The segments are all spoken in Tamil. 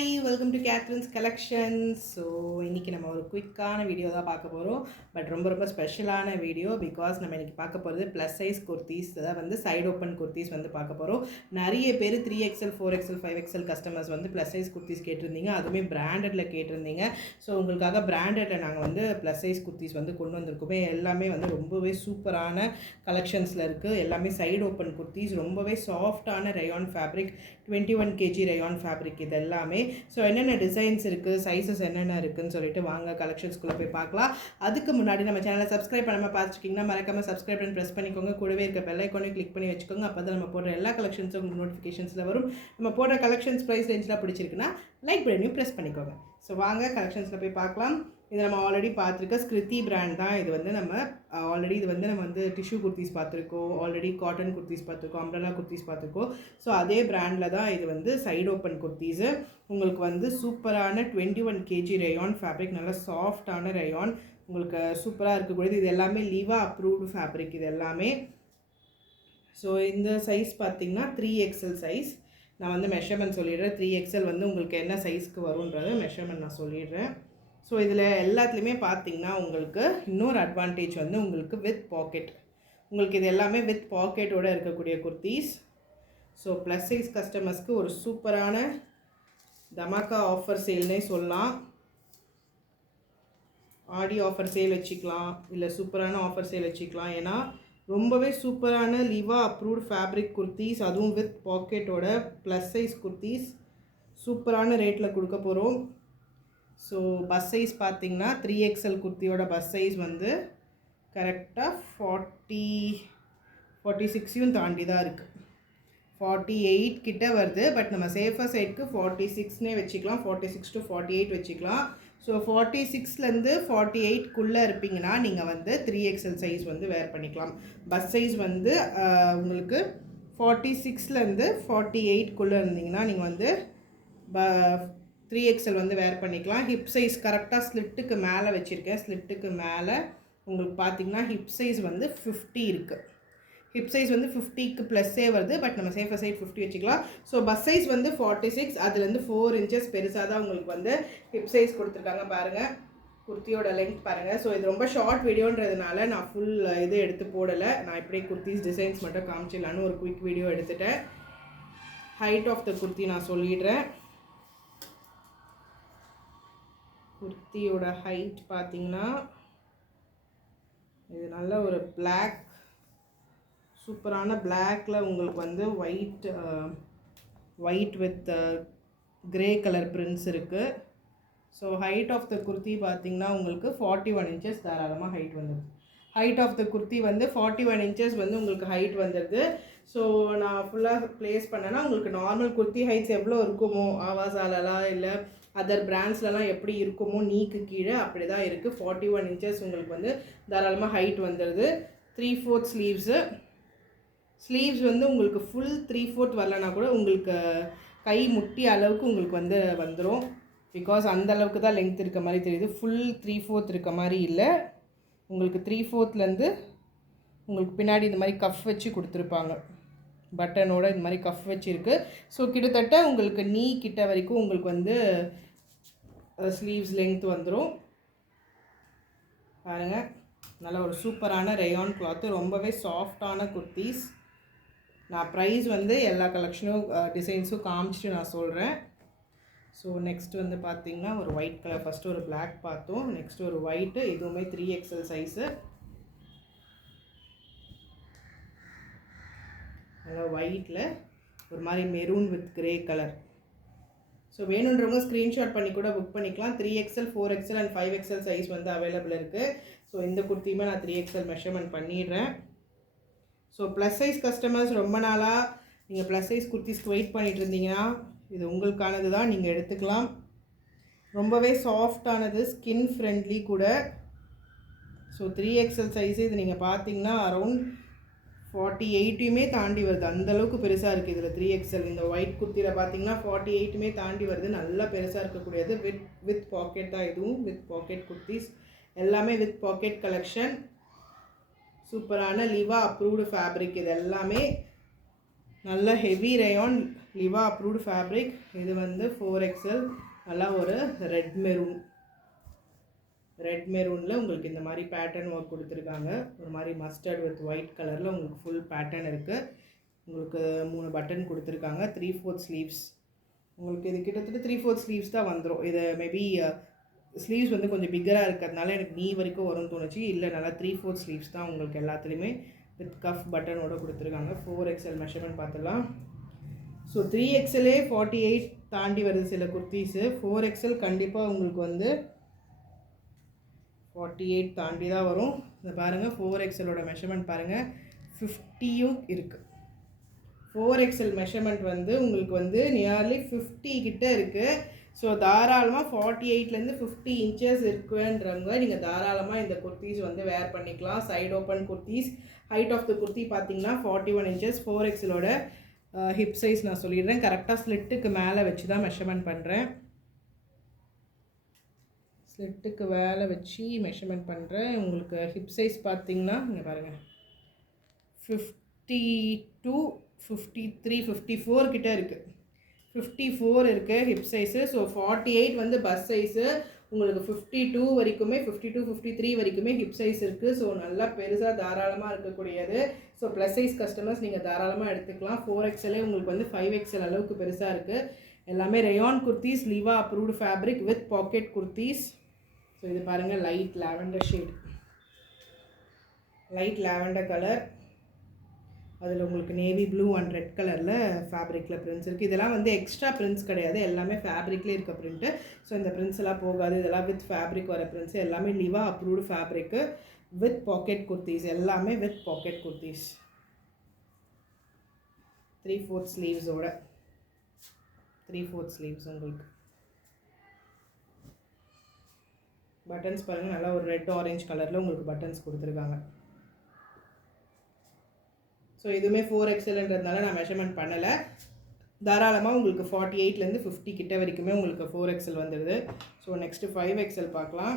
Hi welcome to Catherine's collections. So இன்றைக்கி நம்ம ஒரு குயிக்கான வீடியோ தான் பார்க்க போகிறோம். பட் ரொம்ப ஸ்பெஷலான வீடியோ. பிகாஸ் நம்ம இன்றைக்கி பார்க்க போகிறது ப்ளஸ் சைஸ் குர்த்திஸ், அதாவது வந்து சைடு ஓப்பன் குர்த்திஸ் வந்து பார்க்க போகிறோம். நிறைய பேர் 3XL 4XL 5XL கஸ்டமர்ஸ் வந்து ப்ளஸ் சைஸ் குர்த்திஸ் கேட்டிருந்தீங்க. அதுவுமே பிராண்டடில் கேட்டிருந்தீங்க. ஸோ உங்களுக்காக பிராண்டடில் நாங்கள் வந்து ப்ளஸ் சைஸ் குர்த்திஸ் வந்து கொண்டு வந்திருக்கோமே. எல்லாமே வந்து ரொம்பவே சூப்பரான கலெக்ஷன்ஸில் இருக்குது. எல்லாமே சைடு ஓப்பன் குர்த்திஸ், ரொம்பவே சாஃப்டான rayon fabric, 21 kg rayon fabric இது எல்லாமே. ஸோ என்னென்ன டிசைன்ஸ் இருக்குது, சைஸஸ் என்னென்ன இருக்குதுன்னு சொல்லிட்டு வாங்க கலெக்ஷன்ஸ்குள்ளே போய் பார்க்கலாம். அதுக்கு முன்னாடி நம்ம சேனலை சப்ஸ்கிரைப் பண்ணாமல் பார்த்துருக்கீங்கன்னா மறக்காமல் சப்ஸ்கிரைப் பண்ணி ப்ரெஸ் பண்ணிக்கோங்க. கூடவே இருக்க பெல் ஐக்கானை கிளிக் பண்ணி வச்சுக்கோங்க. அப்போ தான் நம்ம போடுற எல்லா கலெக்ஷன்ஸும் உங்களுக்கு நோட்டிஃபிகேஷன்ஸில் வரும். நம்ம போடுற கலெக்ஷன்ஸ் ப்ரைஸ் ரேஞ்செலாம் பிடிச்சிருக்குன்னா லைக் பட்டனையும் ப்ரெஸ் பண்ணிக்கோங்க. ஸோ வாங்க கலெக்ஷன்ஸில் போய் பார்க்கலாம். இது நம்ம ஆல்ரெடி பார்த்துருக்க ஸ்கிருதி பிராண்ட் தான். இது வந்து நம்ம ஆல்ரெடி நம்ம வந்து டிஷ்யூ குர்த்திஸ் பார்த்துருக்கோம், ஆல்ரெடி காட்டன் குர்த்திஸ் பார்த்துருக்கோம், அம்ப்ரெல்லா குர்த்திஸ் பார்த்துருக்கோம். ஸோ அதே பிராண்டில் தான் இது வந்து சைடு ஓப்பன் குர்த்திஸு. உங்களுக்கு வந்து சூப்பரான 21 kg ரயான் ஃபேப்ரிக், நல்லா சாஃப்டான ரயான், உங்களுக்கு சூப்பராக இருக்கக்கூடியது. இது எல்லாமே லீவா அப்ரூவ்டு ஃபேப்ரிக் இது எல்லாமே. ஸோ இந்த சைஸ் பார்த்திங்கன்னா 3XL சைஸ். நான் வந்து மெஷர்மெண்ட் சொல்லிடுறேன். 3XL வந்து உங்களுக்கு என்ன சைஸ்க்கு வரும்ன்றதை மெஷர்மெண்ட் நான் சொல்லிடுறேன். ஸோ இதில் எல்லாத்துலேயுமே பார்த்திங்கன்னா உங்களுக்கு இன்னொரு அட்வான்டேஜ் வந்து உங்களுக்கு வித் பாக்கெட். உங்களுக்கு இது எல்லாமே வித் பாக்கெட்டோடு இருக்கக்கூடிய குர்த்திஸ். ஸோ ப்ளஸ் சைஸ் கஸ்டமர்ஸ்க்கு ஒரு சூப்பரான தமாக்கா ஆஃபர் சேல்னே சொல்லலாம். ஆடி ஆஃபர் சேல் வச்சுக்கலாம், இல்லை சூப்பரான ஆஃபர் சேல் வச்சுக்கலாம். ஏன்னா ரொம்பவே சூப்பரான லிவா அப்ரூவ்ட் ஃபேப்ரிக் குர்த்திஸ், அதுவும் வித் பாக்கெட்டோட ப்ளஸ் சைஸ் குர்த்திஸ் சூப்பரான ரேட்டில் கொடுக்க போகிறோம். ஸோ பஸ் சைஸ் பார்த்திங்கன்னா 3XL குர்த்தியோட பஸ் சைஸ் வந்து கரெக்டாக 46 தாண்டி தான் இருக்குது. 48 கிட்ட வருது. பட் நம்ம சேஃபர் சைடுக்கு 46னே வச்சுக்கலாம், 46 to 48 வச்சுக்கலாம். ஸோ 46லேருந்து 48க்குள்ளே இருப்பீங்கன்னா நீங்கள் வந்து 3XL சைஸ் வந்து வேர் பண்ணிக்கலாம். பஸ் சைஸ் வந்து உங்களுக்கு 46லேருந்து 48க்குள்ளே இருந்தீங்கன்னா நீங்கள் வந்து 3XL வந்து வேர் பண்ணிக்கலாம். ஹிப் சைஸ் கரெக்டாக ஸ்லிட்டுக்கு மேலே வச்சுருக்கேன். ஸ்லிட்டுக்கு மேலே உங்களுக்கு பார்த்திங்கன்னா ஹிப் சைஸ் வந்து 50 இருக்குது. ஹிப் சைஸ் வந்து 50க்கு ப்ளஸ்ஸே வருது. பட் நம்ம சேஃபர் சைட் 50 வச்சுக்கலாம். ஸோ பஸ் சைஸ் வந்து 46, அதுலேருந்து 4 inches பெருசாக தான் உங்களுக்கு வந்து ஹிப் சைஸ் கொடுத்துருக்காங்க. பாருங்கள் குர்த்தியோட லென்த் பாருங்கள். ஸோ இது ரொம்ப ஷார்ட் வீடியோன்றதுனால நான் ஃபுல் இது எடுத்து போடலை. நான் இப்படியே குர்த்திஸ் டிசைன்ஸ் மட்டும் காமிச்சிடலான்னு ஒரு குயிக் வீடியோ எடுத்துட்டேன். ஹைட் ஆஃப் த குர்த்தி நான் சொல்லிடுறேன். குர்த்தியோட ஹைட் பார்த்திங்கன்னா இது நல்ல ஒரு பிளாக், சூப்பரான பிளாக்கில் உங்களுக்கு வந்து white with grey colour prints இருக்குது. So height of the kurti பார்த்திங்கன்னா உங்களுக்கு 41 inches தாராளமாக ஹைட் வந்துடுது. ஹைட் ஆஃப் த குர்த்தி வந்து 41 inches வந்து உங்களுக்கு ஹைட் வந்துடுது. ஸோ நான் ஃபுல்லாக ப்ளேஸ் பண்ணேன்னா உங்களுக்கு நார்மல் குர்த்தி ஹைட்ஸ் எவ்வளோ இருக்குமோ, ஆவாசாலலாம் இல்லை அதர் பிராண்ட்ஸ்லலாம் எப்படி இருக்குமோ நீக்கு கீழே அப்படி தான் இருக்குது. 41 inches உங்களுக்கு வந்து தாராளமாக ஹைட் வந்துடுது. 3/4 ஸ்லீவ்ஸ் வந்து உங்களுக்கு ஃபுல் 3/4 வரலனா கூட உங்களுக்கு கை முட்டி அளவுக்கு உங்களுக்கு வந்து வந்துடும். பிகாஸ் அந்த அளவுக்கு தான் லென்த் இருக்க மாதிரி தெரியுது. ஃபுல் 3/4 இருக்க மாதிரி இல்லை. உங்களுக்கு 3/4லேருந்து உங்களுக்கு பின்னாடி இந்த மாதிரி கஃப் வச்சு கொடுத்துருப்பாங்க. பட்டனோட இந்த மாதிரி கஃப் வச்சுருக்கு. ஸோ கிட்டத்தட்ட உங்களுக்கு நீ கிட்ட வரைக்கும் உங்களுக்கு வந்து ஸ்லீவ்ஸ் லென்த் வந்துடும். பாருங்கள் நல்ல ஒரு சூப்பரான ரயான் கிளாத்து, ரொம்பவே சாஃப்டான குர்த்திஸ். நான் ப்ரைஸ் வந்து எல்லா கலெக்ஷனும் டிசைன்ஸும் காமிச்சிட்டு நான் சொல்கிறேன். ஸோ நெக்ஸ்ட் வந்து பார்த்திங்கன்னா ஒரு ஒயிட் கலர், ஃபஸ்ட்டு ஒரு பிளாக் பார்த்தோம், நெக்ஸ்ட்டு ஒரு ஒயிட்டு, இதுவுமே 3XL சைஸு. நல்லா ஒயிட்டில் ஒரு மாதிரி maroon with grey colour. So வேணுன்றவங்க ஸ்க்ரீன்ஷாட் பண்ணி கூட புக் பண்ணிக்கலாம். 3XL 4XL and 5XL size வந்து அவைலபிள் இருக்குது. ஸோ இந்த குர்த்தியுமே நான் 3XL மெஷர்மெண்ட் பண்ணிடுறேன். ஸோ ப்ளஸ் சைஸ் கஸ்டமர்ஸ் ரொம்ப நாளாக நீங்கள் ப்ளஸ் சைஸ் குர்த்திஸ்க்கு வெயிட் பண்ணிகிட்டு இருந்தீங்கன்னா இது உங்களுக்கானது தான், நீங்கள் எடுத்துக்கலாம். ரொம்பவே சாஃப்டானது, ஸ்கின் ஃப்ரெண்ட்லி கூட. ஸோ 3XL சைஸு இது நீங்கள் பார்த்தீங்கன்னா அரவுண்ட் 48மே தாண்டி வருது. அந்தளவுக்கு பெருசாக இருக்குது இதில் 3XL. இந்த ஒயிட் குர்த்தியில் பார்த்தீங்கன்னா 48மே தாண்டி வருது. நல்லா பெருசாக இருக்கக்கூடியது. வித் பாக்கெட் தான். இதுவும் வித் பாக்கெட் குர்த்திஸ், எல்லாமே வித் பாக்கெட் கலெக்ஷன். சூப்பரான லிவா அப்ரூவ்டு ஃபேப்ரிக் இது எல்லாமே. நல்ல ஹெவி ரேயான் லிவா அப்ரூவ்டு ஃபேப்ரிக். இது வந்து 4XL. நல்லா ஒரு ரெட் மெரூனில் உங்களுக்கு இந்த மாதிரி பேட்டர்ன் ஒர்க் கொடுத்துருக்காங்க. ஒரு மாதிரி மஸ்டர்ட் வித் ஒயிட் கலரில் உங்களுக்கு ஃபுல் பேட்டர்ன் இருக்குது. உங்களுக்கு 3 பட்டன் கொடுத்துருக்காங்க. 3/4 ஸ்லீவ்ஸ். உங்களுக்கு இது கிட்டத்தட்ட 3/4 ஸ்லீவ்ஸ் தான் வந்துடும். இது மேபி ஸ்லீவ்ஸ் வந்து கொஞ்சம் பிக்கராக இருக்கிறதுனால எனக்கு நீ வரைக்கும் வரும்னு தோணுச்சு. இல்லை, நல்லா 3/4 ஸ்லீவ்ஸ் தான் உங்களுக்கு எல்லாத்துலேயுமே வித் கஃப் பட்டனோட கொடுத்துருக்காங்க. 4XL மெஷர்மெண்ட் பார்த்துலாம். ஸோ 3XLே 48 தாண்டி வருது சில குர்த்தீஸு. 4XL கண்டிப்பாக உங்களுக்கு வந்து 48 தாண்டி தான் வரும். இதை பாருங்கள், 4XLோட மெஷர்மெண்ட் பாருங்கள், 50யும் இருக்குது. 4XL மெஷர்மெண்ட் வந்து உங்களுக்கு வந்து நியர்லி 50 கிட்ட இருக்குது. ஸோ தாராளமாக 48லேருந்து 50 இன்ச்சஸ் இருக்குன்றவங்க நீங்கள் தாராளமாக இந்த குர்த்தீஸ் வந்து வேர் பண்ணிக்கலாம். Side open kurtis. Height of the kurti பார்த்தீங்கன்னா 41 இன்ச்சஸ். 4XLோட ஹிப் சைஸ் நான் சொல்லிடுறேன். கரெக்டாக ஸ்லிட்டுக்கு மேலே வச்சு தான் மெஷர்மெண்ட் பண்ணுறேன். ஸ்லிட்டுக்கு மேலே வச்சு மெஷர்மெண்ட் பண்ணுறேன். உங்களுக்கு ஹிப் சைஸ் பார்த்தீங்கன்னா இங்கே பாருங்கள், 52, 53, 54 கிட்ட இருக்குது. 54 இருக்குது ஹிப் சைஸு. ஸோ 48 வந்து பஸ் சைஸு. உங்களுக்கு 52 வரைக்குமே, 52, 53 வரைக்குமே ஹிப் சைஸ் இருக்குது. ஸோ நல்லா பெருசாக தாராளமாக இருக்கக்கூடியது. ஸோ ப்ளஸ் சைஸ் கஸ்டமர்ஸ் நீங்கள் தாராளமாக எடுத்துக்கலாம். 4XLே உங்களுக்கு வந்து 5XL அளவுக்கு பெருசாக இருக்குது. எல்லாமே rayon kurtis, லிவா approved fabric with pocket kurtis. So இது பாருங்கள், light lavender shade, light lavender colour. அதில் உங்களுக்கு நேவி ப்ளூ அண்ட் ரெட் கலரில் ஃபேப்ரிக்கில் பிரிண்ட்ஸ் இருக்குது. இதெல்லாம் வந்து எக்ஸ்ட்ரா பிரிண்ட்ஸ் கிடையாது, எல்லாமே ஃபேப்ரிக்லேயே இருக்க பிரிண்ட்டு. ஸோ இந்த பிரிண்ட்ஸ் எல்லாம் போகாது. இதெல்லாம் வித் ஃபேப்ரிக் வர பிரிண்ட்ஸ். எல்லாமே Liva approved fabric with pocket kurtis. எல்லாமே வித் பாக்கெட் குர்த்தீஸ். 3/4 ஸ்லீவ்ஸோட 3/4 ஸ்லீவ்ஸ். உங்களுக்கு பட்டன்ஸ் பாருங்கள், நல்லா ஒரு ரெட் ஆரஞ்சு கலரில் உங்களுக்கு பட்டன்ஸ் கொடுத்துருக்காங்க. ஸோ இதுவுமே 4XLன்றதுனால நான் மெஷர்மெண்ட் பண்ணலை. தாராளமாக உங்களுக்கு 48லேருந்து 50 கிட்ட வரைக்குமே உங்களுக்கு 4XL வந்துடுது. ஸோ நெக்ஸ்ட்டு 5XL பார்க்கலாம்.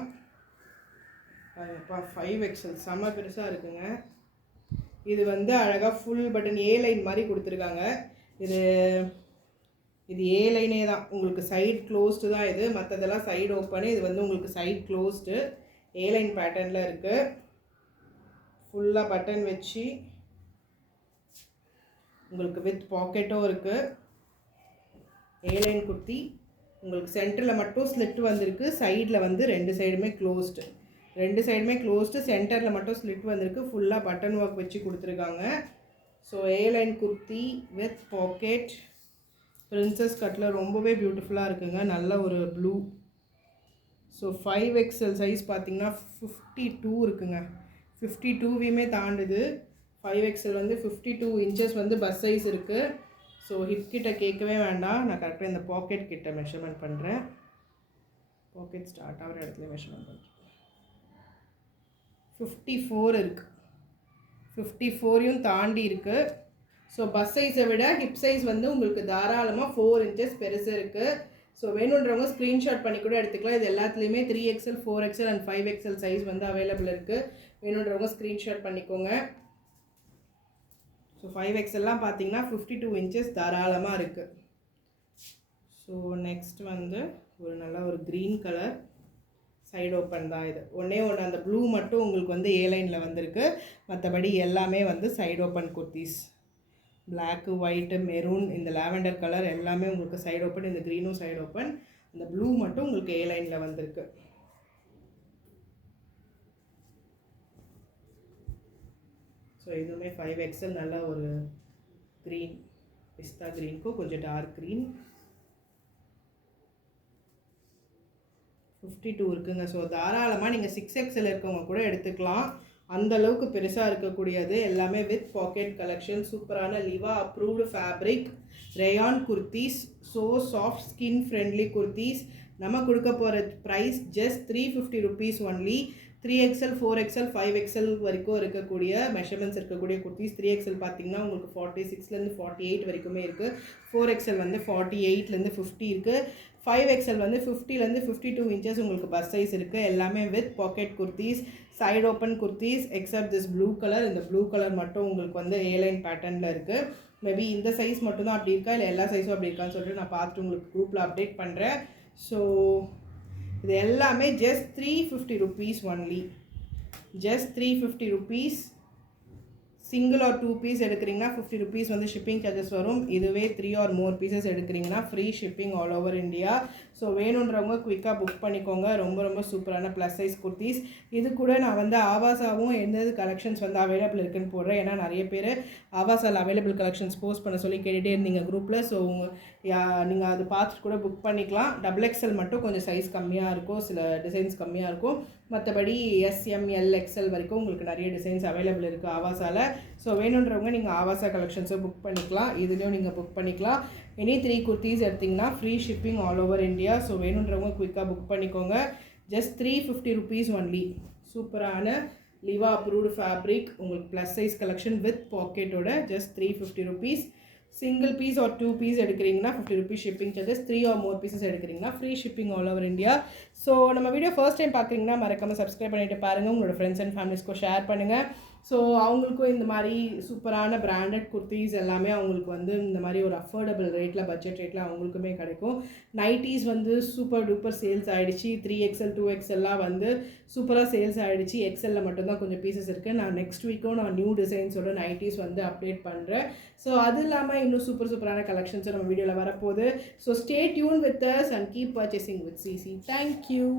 இப்போ 5XL செம்ம பெருசாக இருக்குங்க. இது வந்து அழகாக ஃபுல் பட்டன் ஏ லைன் மாதிரி கொடுத்துருக்காங்க. இது ஏ லைனே தான். உங்களுக்கு சைடு க்ளோஸ்டு தான் இது. மற்றதெல்லாம் சைடு ஓப்பனு. இது வந்து உங்களுக்கு சைடு க்ளோஸ்டு ஏ லைன் பேட்டர்னில் இருக்குது. ஃபுல்லாக பட்டன் வச்சு உங்களுக்கு வித் பாக்கெட்டும் இருக்குது. ஏ லைன் குர்த்தி. உங்களுக்கு சென்டரில் மட்டும் ஸ்லிட் வந்திருக்கு. சைடில் வந்து ரெண்டு சைடுமே க்ளோஸ்டு. சென்டரில் மட்டும் ஸ்லிட் வந்திருக்கு. ஃபுல்லாக பட்டன் ஒர்க் வச்சு கொடுத்துருக்காங்க. So A line kurti with packet, princess கட்டில் ரொம்பவே பியூட்டிஃபுல்லாக இருக்குங்க. நல்ல ஒரு ப்ளூ. ஸோ 5XL சைஸ் பார்த்திங்கன்னா 52 இருக்குங்க. 52வையுமே தாண்டுது. 5XL வந்து 52 இன்ச்சஸ் வந்து பஸ் சைஸ் இருக்குது. ஸோ ஹிப் கிட்ட கேட்கவே வேண்டாம். நான் கரெக்டாக இந்த பாக்கெட் கிட்ட மெஷர்மெண்ட் பண்ணுறேன். பாக்கெட் ஸ்டார்ட் ஆகிற இடத்துல மெஷர்மெண்ட் பண்ணுறேன். 54 இருக்குது. 54யும் தாண்டி இருக்குது. ஸோ பஸ் சைஸை விட ஹிப் சைஸ் வந்து உங்களுக்கு தாராளமாக 4 இன்ச்சஸ் பெருசு இருக்குது. ஸோ வேணுன்றவங்க ஸ்க்ரீன்ஷாட் பண்ணி கூட எடுத்துக்கலாம். இது எல்லாத்துலேயுமே 3XL, 4XL and 5XL size வந்து அவைலபிள் இருக்குது. வேணுன்றவங்க ஸ்க்ரீன்ஷாட் பண்ணிக்கோங்க. ஸோ 5XLலாம் பார்த்தீங்கன்னா 52 இன்ச்சஸ் தாராளமாக இருக்குது. ஸோ நெக்ஸ்ட் வந்து ஒரு நல்ல ஒரு க்ரீன் கலர் சைடு ஓப்பன் தான். இது ஒன்றே அந்த ப்ளூ மட்டும் உங்களுக்கு வந்து ஏ லைனில் வந்திருக்கு. மற்றபடி எல்லாமே வந்து side open kurtis. Black, white, maroon, இந்த லாவெண்டர் கலர் எல்லாமே உங்களுக்கு சைடு ஓப்பன். இந்த க்ரீனும் சைடு ஓப்பன். இந்த ப்ளூ மட்டும் உங்களுக்கு ஏ லைனில் வந்திருக்கு. ஸோ இதுவுமே 5XL. நல்ல ஒரு க்ரீன், பிஸ்தா க்ரீனுக்கும் கொஞ்சம் டார்க் க்ரீன். 52 இருக்குங்க. ஸோ தாராளமாக நீங்கள் 6XL இருக்கவங்க கூட எடுத்துக்கலாம். அந்தளவுக்கு பெருசாக இருக்கக்கூடியது. எல்லாமே வித் பாக்கெட் கலெக்ஷன். சூப்பரான Liva approved fabric rayon kurtis. So soft skin friendly kurtis. நம்ம கொடுக்க போகிற price just 350 rupees only. 3XL, 4XL, 5XL வரைக்கும் இருக்கக்கூடிய மெஷர்மெண்ட்ஸ் இருக்கக்கூடிய குர்த்திஸ். 3XL பார்த்தீங்கன்னா உங்களுக்கு 46லேருந்து 48 வரைக்குமே இருக்குது. 4XL வந்து 48லேருந்து 50 இருக்குது. 5XL வந்து 50லேருந்து 52 இன்ச்சஸ் உங்களுக்கு பஸ் சைஸ் இருக்குது. எல்லாமே with packet kurtis, side open kurtis accept this blue colour. இந்த ப்ளூ கலர் மட்டும் உங்களுக்கு வந்து ஏ லைன் பேட்டர்னில் இருக்குது. மேபி இந்த சைஸ் மட்டும்தான் அப்படி இருக்கா இல்லை எல்லா சைஸும் அப்படி இருக்கான்னு சொல்லிட்டு நான் பார்த்துட்டு உங்களுக்கு குரூப்பில் அப்டேட் பண்ணுறேன். ஸோ இது எல்லாமே just 350 rupees only. Just 350 rupees. Single or 2 piece எடுக்கிறீங்கன்னா 50 rupees வந்து ஷிப்பிங் சார்ஜஸ் வரும். இதுவே 3 or more பீசஸ் எடுக்கிறீங்கன்னா free shipping all over India. So வேணுன்றவங்க குயிக்காக புக் பண்ணிக்கோங்க. ரொம்ப ரொம்ப சூப்பரான ப்ளஸ் சைஸ் குர்த்திஸ். இது கூட நான் வந்து ஆவாசாவும் எந்தெந்த கலெக்ஷன்ஸ் வந்து அவைலபிள் இருக்குன்னு போடுறேன். ஏன்னா நிறைய பேர் ஆவாசாவில் அவைலபிள் கலெக்ஷன்ஸ் போஸ்ட் பண்ண சொல்லி கேட்டுகிட்டே இருந்தீங்க குரூப்பில். ஸோ நீங்கள் அது பார்த்துட்டு கூட புக் பண்ணிக்கலாம். XXL மட்டும் கொஞ்சம் சைஸ் கம்மியாக இருக்கும், சில டிசைன்ஸ் கம்மியாக இருக்கும். மற்றபடி SM, L, XL வரைக்கும் உங்களுக்கு நிறைய டிசைன்ஸ் அவைலபிள் இருக்குது ஆவாசாவில். ஸோ வேணுன்றவங்க நீங்கள் ஆவாசா கலெக்ஷன்ஸை புக் பண்ணிக்கலாம். இதுலேயும் நீங்கள் புக் பண்ணிக்கலாம். எனி 3 குர்த்திஸ் எடுத்திங்கன்னா free shipping all over India. So வேணுன்றவங்க குயிக்காக புக் பண்ணிக்கோங்க. Just 350 rupees only. சூப்பரான லிவா அப்ரூவ்டு ஃபேப்ரிக் உங்களுக்கு ப்ளஸ் சைஸ் கலெக்ஷன் வித் பாக்கெட்டோட just 350 rupees. Single piece or 2 piece எடுக்கிறீங்கன்னா 50 rupees shipping charges. 3 or more pieces எடுக்கிறீங்கன்னா free shipping all over India. So நம்ம வீடியோ ஃபர்ஸ்ட் டைம் பார்க்குறீங்கன்னா மறக்காமல் சப்ஸ்கிரைப் பண்ணிட்டு பாருங்கள். உங்களோட ஃப்ரெண்ட்ஸ் அண்ட் ஃபேமிலிஸ்க்கும் ஷேர் பண்ணுங்கள். ஸோ அவங்களுக்கும் இந்த மாதிரி சூப்பரான பிராண்டட் குர்த்திஸ் எல்லாமே அவங்களுக்கு வந்து இந்த மாதிரி ஒரு அஃபோர்டபுள் ரேட்டில், பட்ஜெட் ரேட்டில் அவங்களுக்குமே கிடைக்கும். நைட்டிஸ் வந்து சூப்பர் டூப்பர் சேல்ஸ் ஆகிடுச்சு. 3XL 2XLலாம் வந்து சூப்பராக சேல்ஸ் ஆகிடுச்சு. XLல மட்டும்தான் கொஞ்சம் பீசஸ் இருக்குது. நான் நெக்ஸ்ட் வீக்கும் நான் நியூ டிசைன்ஸோட நைட்டிஸ் வந்து அப்டேட் பண்ணுறேன். ஸோ அது இல்லாமல் இன்னும் சூப்பரான கலெக்ஷன்ஸும் நம்ம வீடியோவில் வரப்போகுது. So stay tune with us and keep purchasing with CC. Thank you.